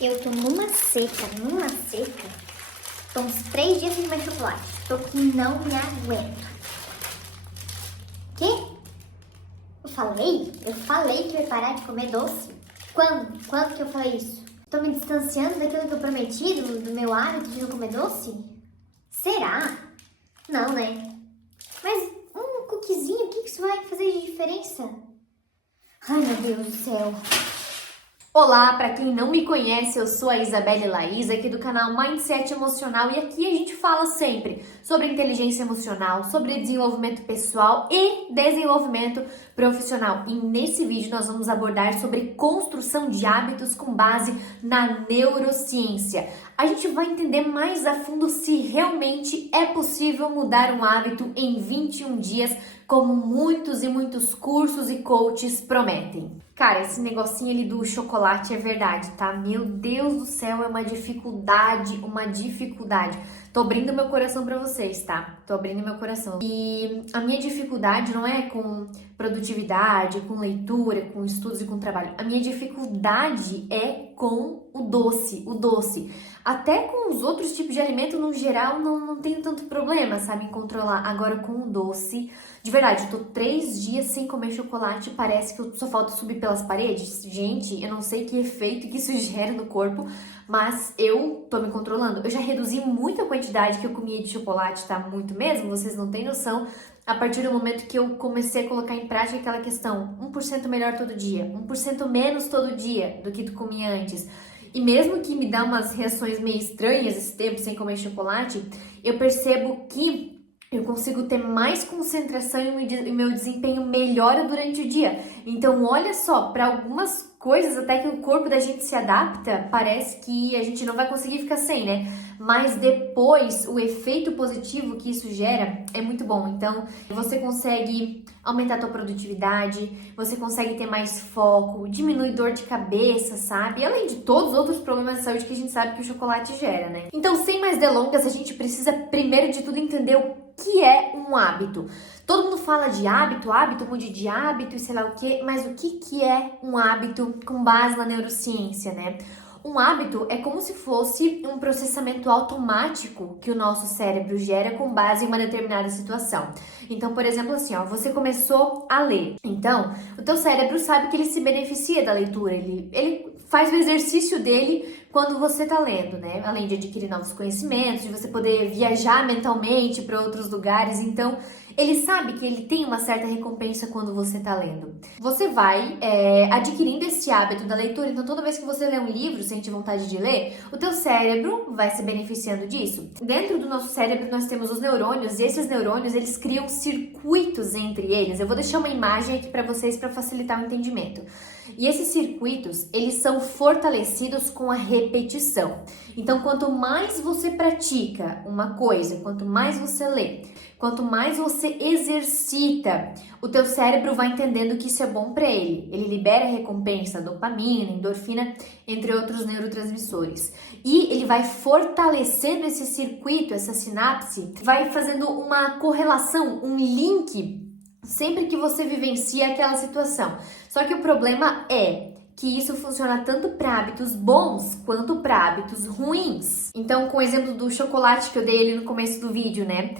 Eu tô numa seca. Tô uns 3 dias sem comer chocolate. Tô que não me aguento. Quê? Eu falei que eu ia parar de comer doce. Quando? Quando que eu falei isso? Tô me distanciando daquilo que eu prometi, do meu hábito de não comer doce? Será? Não, né? Mas um cookiezinho, o que isso vai fazer de diferença? Ai, meu Deus do céu. Olá, para quem não me conhece, eu sou a Isabelle Laís, aqui do canal Mindset Emocional, e aqui a gente fala sempre sobre inteligência emocional, sobre desenvolvimento pessoal e desenvolvimento profissional. E nesse vídeo nós vamos abordar sobre construção de hábitos com base na neurociência. A gente vai entender mais a fundo se realmente é possível mudar um hábito em 21 dias, como muitos e muitos cursos e coaches prometem. Cara, esse negocinho ali do chocolate é verdade, tá? Meu Deus do céu, é uma dificuldade. Tô abrindo meu coração pra vocês, tá? Tô abrindo meu coração. E a minha dificuldade não é com produtividade, com leitura, com estudos e com trabalho. A minha dificuldade é com o doce. Até com os outros tipos de alimento, no geral, não tenho tanto problema, sabe, em controlar. Agora, com o doce, de verdade, eu tô 3 dias sem comer chocolate, parece que eu só falta subir pelas paredes. Gente, eu não sei que efeito que isso gera no corpo, mas eu tô me controlando. Eu já reduzi muito a quantidade que eu comia de chocolate, tá? Muito mesmo, vocês não têm noção. A partir do momento que eu comecei a colocar em prática aquela questão, 1% melhor todo dia, 1% menos todo dia do que tu comia antes. E mesmo que me dá umas reações meio estranhas esse tempo sem comer chocolate, eu percebo que eu consigo ter mais concentração e meu desempenho melhora durante o dia. Então, olha só, para algumas coisas até que o corpo da gente se adapta, parece que a gente não vai conseguir ficar sem, né? Mas depois, o efeito positivo que isso gera é muito bom. Então, você consegue aumentar a tua produtividade, você consegue ter mais foco, diminui dor de cabeça, sabe? Além de todos os outros problemas de saúde que a gente sabe que o chocolate gera, né? Então, sem mais delongas, a gente precisa primeiro de tudo entender o que é um hábito. Todo mundo fala de hábito, mude de hábito e sei lá o quê, mas o que é um hábito com base na neurociência, né? Um hábito é como se fosse um processamento automático que o nosso cérebro gera com base em uma determinada situação. Então, por exemplo, assim, ó, você começou a ler. Então, o teu cérebro sabe que ele se beneficia da leitura, ele faz o exercício dele quando você tá lendo, né? Além de adquirir novos conhecimentos, de você poder viajar mentalmente para outros lugares. Então, ele sabe que ele tem uma certa recompensa quando você tá lendo. Você vai adquirindo esse hábito da leitura, então toda vez que você lê um livro, sente vontade de ler, o teu cérebro vai se beneficiando disso. Dentro do nosso cérebro nós temos os neurônios, e esses neurônios, eles criam circuitos entre eles. Eu vou deixar uma imagem aqui para vocês para facilitar o entendimento. E esses circuitos, eles são fortalecidos com a repetição. Então, quanto mais você pratica uma coisa, quanto mais você lê, quanto mais você exercita, o teu cérebro vai entendendo que isso é bom para ele. Ele libera recompensa, dopamina, endorfina, entre outros neurotransmissores. E ele vai fortalecendo esse circuito, essa sinapse, vai fazendo uma correlação, um link, sempre que você vivencia aquela situação. Só que o problema é que isso funciona tanto para hábitos bons quanto para hábitos ruins. Então, com o exemplo do chocolate que eu dei ali no começo do vídeo, né?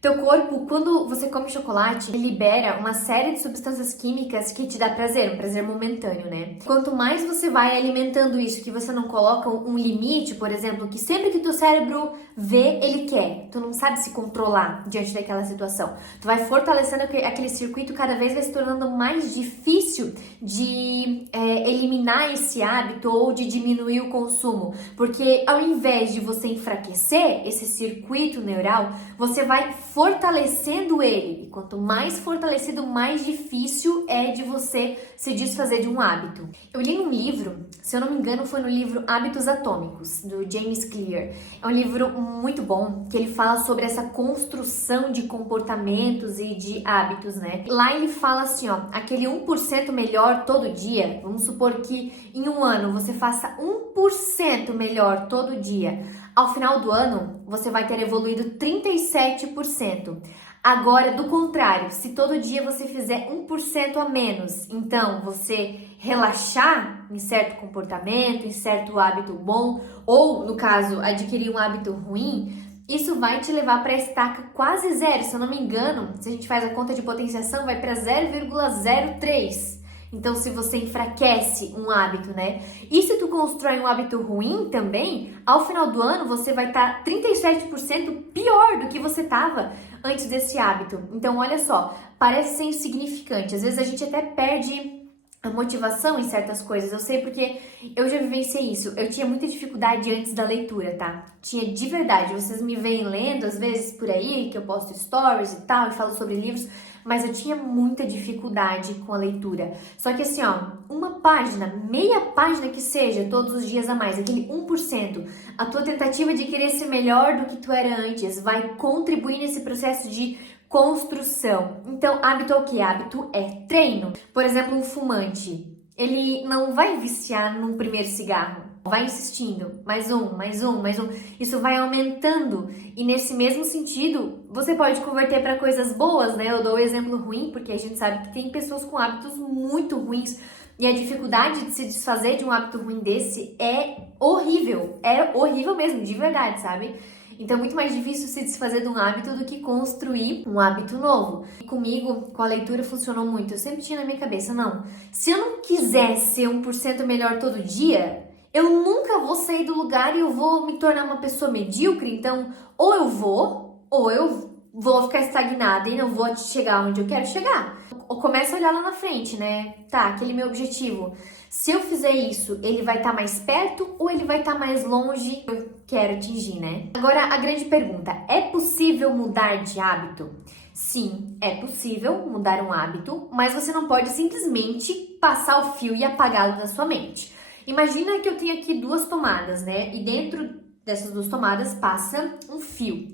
Teu corpo, quando você come chocolate, ele libera uma série de substâncias químicas que te dá prazer, um prazer momentâneo, né? Quanto mais você vai alimentando isso, que você não coloca um limite, por exemplo, que sempre que teu cérebro vê, ele quer. Tu não sabe se controlar diante daquela situação. Tu vai fortalecendo aquele circuito, cada vez vai se tornando mais difícil de eliminar esse hábito ou de diminuir o consumo. Porque ao invés de você enfraquecer esse circuito neural, você vai fortalecendo ele. E quanto mais fortalecido, mais difícil é de você se desfazer de um hábito. Eu li num livro, se eu não me engano, foi no livro Hábitos Atômicos, do James Clear. É um livro muito bom, que ele fala sobre essa construção de comportamentos e de hábitos, né? Lá ele fala assim, ó, aquele 1% melhor todo dia, vamos supor que em um ano você faça 1% melhor todo dia. Ao final do ano, você vai ter evoluído 37%. Agora, do contrário, se todo dia você fizer 1% a menos, então você relaxar em certo comportamento, em certo hábito bom, ou, no caso, adquirir um hábito ruim, isso vai te levar para a estaca quase zero. Se eu não me engano, se a gente faz a conta de potenciação, vai para 0,03. Então, se você enfraquece um hábito, né? E se tu constrói um hábito ruim também, ao final do ano você vai estar 37% pior do que você estava antes desse hábito. Então, olha só, parece ser insignificante. Às vezes a gente até perde a motivação em certas coisas. Eu sei porque eu já vivenciei isso. Eu tinha muita dificuldade antes da leitura, tá? Tinha de verdade. Vocês me veem lendo, às vezes, por aí, que eu posto stories e tal, e falo sobre livros, mas eu tinha muita dificuldade com a leitura. Só que assim, ó, uma página, meia página que seja, todos os dias a mais, aquele 1%, a tua tentativa de querer ser melhor do que tu era antes, vai contribuir nesse processo de construção. Então, hábito é o que? Hábito é treino. Por exemplo, um fumante, ele não vai viciar num primeiro cigarro. Vai insistindo, mais um, mais um, mais um. Isso vai aumentando. E nesse mesmo sentido, você pode converter para coisas boas, né? Eu dou o exemplo ruim, porque a gente sabe que tem pessoas com hábitos muito ruins. E a dificuldade de se desfazer de um hábito ruim desse é horrível. É horrível mesmo, de verdade, sabe? Então é muito mais difícil se desfazer de um hábito do que construir um hábito novo. E comigo, com a leitura, funcionou muito. Eu sempre tinha na minha cabeça, não, se eu não quiser ser 1% melhor todo dia, eu nunca vou sair do lugar e eu vou me tornar uma pessoa medíocre. Então, ou eu vou ficar estagnada e não vou chegar onde eu quero chegar. Eu começo a olhar lá na frente, né? Tá, aquele meu objetivo. Se eu fizer isso, ele vai estar mais perto ou ele vai estar mais longe? Eu quero atingir, né? Agora, a grande pergunta, é possível mudar de hábito? Sim, é possível mudar um hábito, mas você não pode simplesmente passar o fio e apagá-lo da sua mente. Imagina que eu tenho aqui duas tomadas, né? E dentro dessas duas tomadas passa um fio.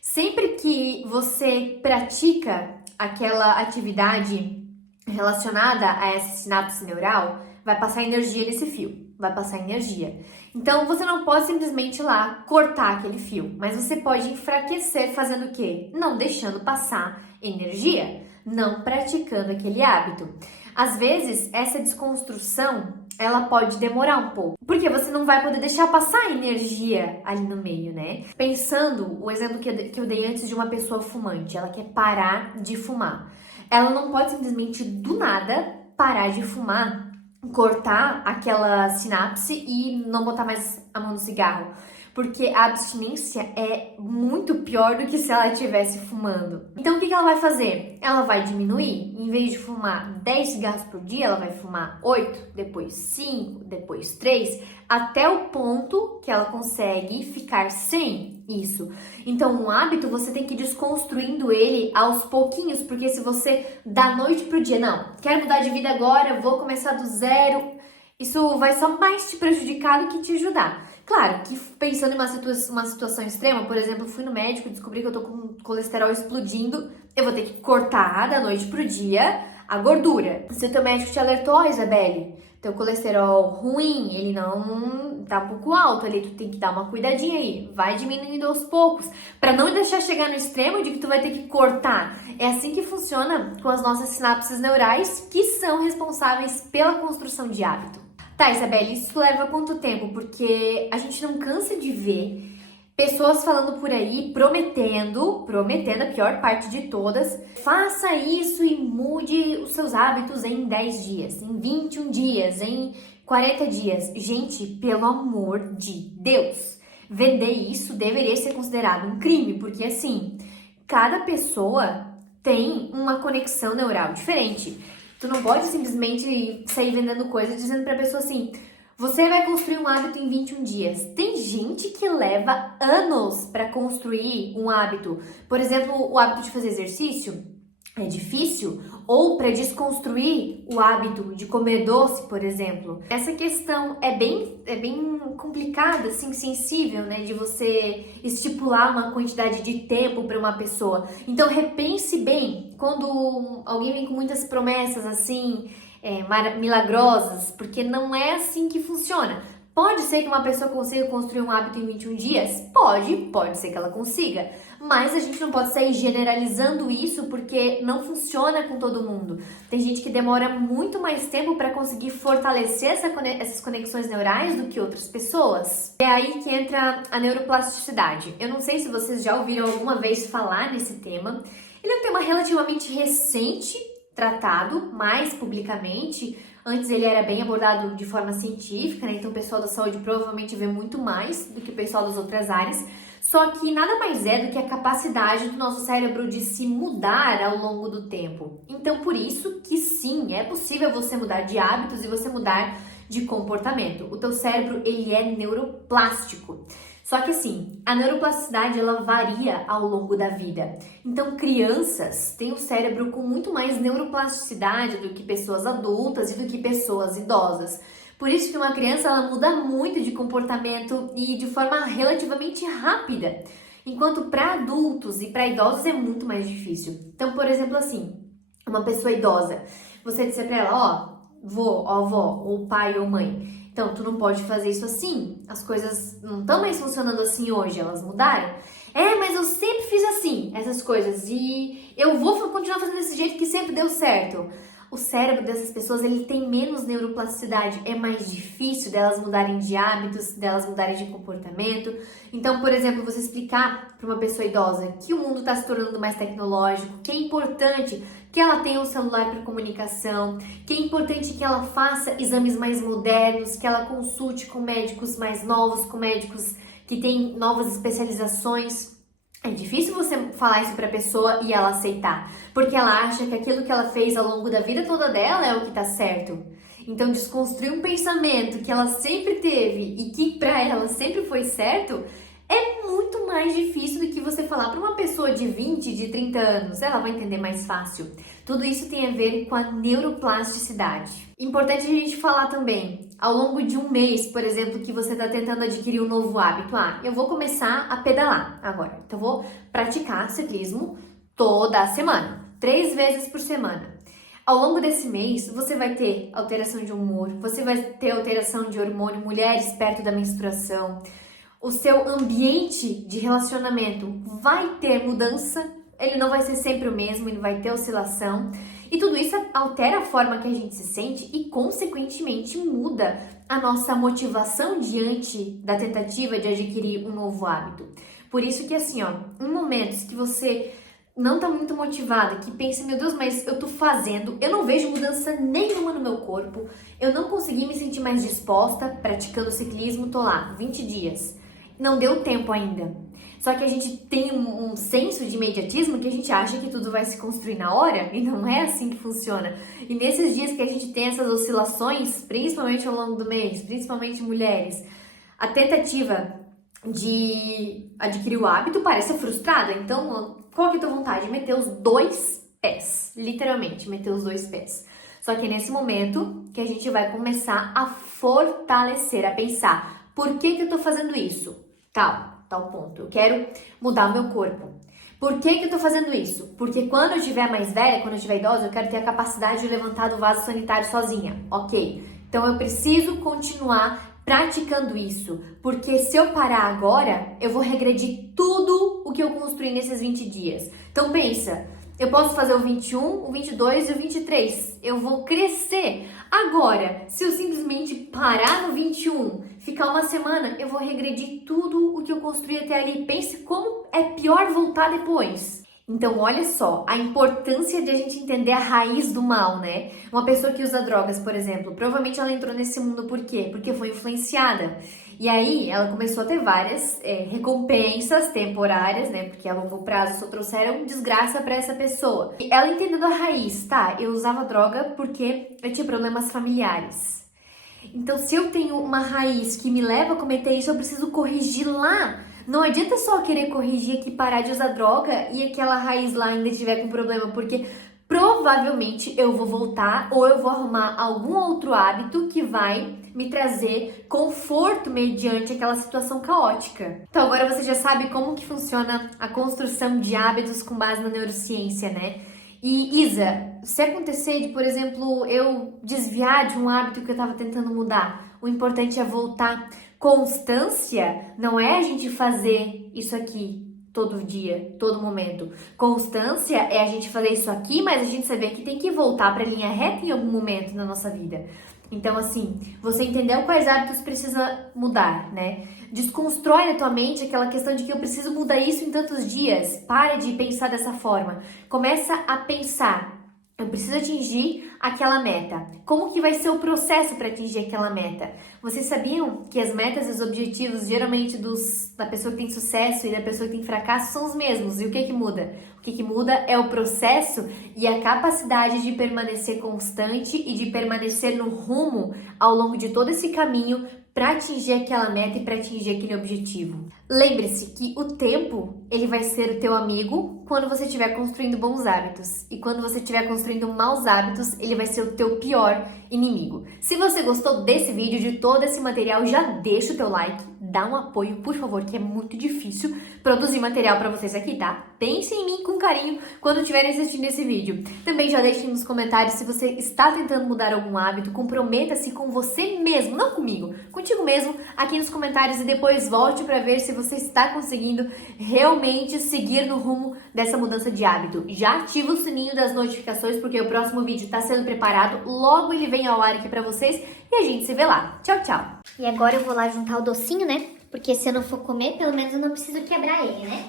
Sempre que você pratica aquela atividade relacionada a essa sinapse neural, vai passar energia nesse fio, vai passar energia. Então, você não pode simplesmente ir lá cortar aquele fio, mas você pode enfraquecer fazendo o quê? Não deixando passar energia, não praticando aquele hábito. Às vezes, essa desconstrução, ela pode demorar um pouco, porque você não vai poder deixar passar energia ali no meio, né? Pensando o exemplo que eu dei antes de uma pessoa fumante, ela quer parar de fumar. Ela não pode simplesmente, do nada, parar de fumar, cortar aquela sinapse e não botar mais a mão no cigarro. Porque a abstinência é muito pior do que se ela estivesse fumando. Então, o que ela vai fazer? Ela vai diminuir. Em vez de fumar 10 cigarros por dia, ela vai fumar 8, depois 5, depois 3, até o ponto que ela consegue ficar sem isso. Então, um hábito, você tem que ir desconstruindo ele aos pouquinhos, porque se você da noite pro dia, não, quero mudar de vida agora, vou começar do zero, isso vai só mais te prejudicar do que te ajudar. Claro que pensando em uma situação extrema, por exemplo, fui no médico e descobri que eu tô com colesterol explodindo, eu vou ter que cortar da noite pro dia a gordura. Se o teu médico te alertou, Isabelle, teu colesterol ruim, ele não tá um pouco alto ali, tu tem que dar uma cuidadinha aí, vai diminuindo aos poucos, pra não deixar chegar no extremo de que tu vai ter que cortar. É assim que funciona com as nossas sinapses neurais, que são responsáveis pela construção de hábito. Tá, Isabelle, isso leva quanto tempo? Porque a gente não cansa de ver pessoas falando por aí, prometendo a pior parte de todas, faça isso e mude os seus hábitos em 10 dias, em 21 dias, em 40 dias. Gente, pelo amor de Deus, vender isso deveria ser considerado um crime, porque assim, cada pessoa tem uma conexão neural diferente. Tu não pode simplesmente sair vendendo coisas dizendo pra pessoa assim, você vai construir um hábito em 21 dias. Tem gente que leva anos para construir um hábito. Por exemplo, o hábito de fazer exercício é difícil, ou para desconstruir o hábito de comer doce, por exemplo. Essa questão é bem complicada, assim, sensível, né, de você estipular uma quantidade de tempo para uma pessoa. Então repense bem quando alguém vem com muitas promessas assim, milagrosas, porque não é assim que funciona. Pode ser que uma pessoa consiga construir um hábito em 21 dias? Pode ser que ela consiga. Mas a gente não pode sair generalizando isso porque não funciona com todo mundo. Tem gente que demora muito mais tempo para conseguir fortalecer essas conexões neurais do que outras pessoas. É aí que entra a neuroplasticidade. Eu não sei se vocês já ouviram alguma vez falar nesse tema. Ele é um tema relativamente recente, tratado mais publicamente. Antes ele era bem abordado de forma científica, né? Então o pessoal da saúde provavelmente vê muito mais do que o pessoal das outras áreas. Só que nada mais é do que a capacidade do nosso cérebro de se mudar ao longo do tempo. Então por isso que sim, é possível você mudar de hábitos e você mudar de comportamento. O teu cérebro, ele é neuroplástico. Só que assim, a neuroplasticidade ela varia ao longo da vida. Então, crianças têm o cérebro com muito mais neuroplasticidade do que pessoas adultas e do que pessoas idosas. Por isso que uma criança ela muda muito de comportamento e de forma relativamente rápida. Enquanto para adultos e para idosos é muito mais difícil. Então, por exemplo, assim, uma pessoa idosa, você disser para ela, ó, vô, ó, avó, ou pai ou mãe, então, tu não pode fazer isso assim. As coisas não estão mais funcionando assim hoje, elas mudaram. Mas eu sempre fiz assim, essas coisas. E eu vou continuar fazendo desse jeito que sempre deu certo. O cérebro dessas pessoas, ele tem menos neuroplasticidade. É mais difícil delas mudarem de hábitos, delas mudarem de comportamento. Então, por exemplo, você explicar para uma pessoa idosa que o mundo está se tornando mais tecnológico, que é importante que ela tenha um celular para comunicação, que é importante que ela faça exames mais modernos, que ela consulte com médicos mais novos, com médicos que têm novas especializações. É difícil você falar isso pra pessoa e ela aceitar, porque ela acha que aquilo que ela fez ao longo da vida toda dela é o que tá certo. Então, desconstruir um pensamento que ela sempre teve e que pra ela sempre foi certo é muito mais difícil do que você falar para uma pessoa de 20, de 30 anos. Ela vai entender mais fácil. Tudo isso tem a ver com a neuroplasticidade. Importante a gente falar também, ao longo de um mês, por exemplo, que você está tentando adquirir um novo hábito. Eu vou começar a pedalar agora. Então, eu vou praticar ciclismo toda a semana, 3 vezes por semana. Ao longo desse mês, você vai ter alteração de humor, você vai ter alteração de hormônio, mulheres perto da menstruação. O seu ambiente de relacionamento vai ter mudança, ele não vai ser sempre o mesmo, ele vai ter oscilação. E tudo isso altera a forma que a gente se sente e, consequentemente, muda a nossa motivação diante da tentativa de adquirir um novo hábito. Por isso que, assim, em momentos que você não tá muito motivada, que pensa, meu Deus, mas eu tô fazendo, eu não vejo mudança nenhuma no meu corpo, eu não consegui me sentir mais disposta praticando ciclismo, tô lá, 20 dias. Não deu tempo ainda. Só que a gente tem um senso de imediatismo que a gente acha que tudo vai se construir na hora e não é assim que funciona. E nesses dias que a gente tem essas oscilações, principalmente ao longo do mês, principalmente mulheres, a tentativa de adquirir o hábito parece frustrada. Então, qual que é a tua vontade? Meter os 2 pés, literalmente, meter os 2 pés. Só que é nesse momento que a gente vai começar a fortalecer, a pensar, por que eu tô fazendo isso? Tal ponto. Eu quero mudar o meu corpo. Por que eu tô fazendo isso? Porque quando eu estiver mais velha, quando eu estiver idosa, eu quero ter a capacidade de levantar do vaso sanitário sozinha. Ok. Então eu preciso continuar praticando isso. Porque se eu parar agora, eu vou regredir tudo o que eu construí nesses 20 dias. Então pensa, eu posso fazer o 21, o 22 e o 23. Eu vou crescer. Agora, se eu simplesmente parar no 21, ficar uma semana, eu vou regredir tudo o que eu construí até ali. Pense como é pior voltar depois. Então, olha só, a importância de a gente entender a raiz do mal, né? Uma pessoa que usa drogas, por exemplo, provavelmente ela entrou nesse mundo por quê? Porque foi influenciada. E aí, ela começou a ter várias recompensas temporárias, né? Porque a longo prazo só trouxeram desgraça pra essa pessoa. E ela entendendo a raiz, tá? Eu usava droga porque eu tinha problemas familiares. Então, se eu tenho uma raiz que me leva a cometer isso, eu preciso corrigir lá. Não adianta só querer corrigir aqui, parar de usar droga e aquela raiz lá ainda estiver com problema, porque provavelmente eu vou voltar ou eu vou arrumar algum outro hábito que vai me trazer conforto mediante aquela situação caótica. Então agora você já sabe como que funciona a construção de hábitos com base na neurociência, né? E Isa, se acontecer de, por exemplo, eu desviar de um hábito que eu estava tentando mudar, O importante é voltar. Constância não é a gente fazer isso aqui todo dia, todo momento. Constância é a gente fazer isso aqui, mas a gente saber que tem que voltar para a linha reta em algum momento na nossa vida. Então, assim, você entendeu quais hábitos precisa mudar, né? Desconstrói na tua mente aquela questão de que eu preciso mudar isso em tantos dias. Pare de pensar dessa forma. Começa a pensar. Eu preciso atingir aquela meta. Como que vai ser o processo para atingir aquela meta? Vocês sabiam que as metas e os objetivos, geralmente da pessoa que tem sucesso e da pessoa que tem fracasso, são os mesmos? E o que que muda? O que que muda é o processo e a capacidade de permanecer constante e de permanecer no rumo ao longo de todo esse caminho para atingir aquela meta e para atingir aquele objetivo. Lembre-se que o tempo, ele vai ser o teu amigo quando você estiver construindo bons hábitos. E quando você estiver construindo maus hábitos, ele vai ser o teu pior inimigo. Se você gostou desse vídeo, de todo esse material, já deixa o teu like, dá um apoio, por favor, que é muito difícil produzir material para vocês aqui, tá? Pense em mim com carinho quando estiverem assistindo esse vídeo. Também já deixe nos comentários se você está tentando mudar algum hábito, comprometa-se com você mesmo, não comigo, contigo mesmo, aqui nos comentários e depois volte para ver se você está conseguindo realmente seguir no rumo dessa mudança de hábito. Já ativa o sininho das notificações porque o próximo vídeo está sendo preparado, logo ele vem ao ar aqui para vocês e a gente se vê lá. Tchau, tchau! E agora eu vou lá juntar o docinho, né? Porque se eu não for comer, pelo menos eu não preciso quebrar ele, né?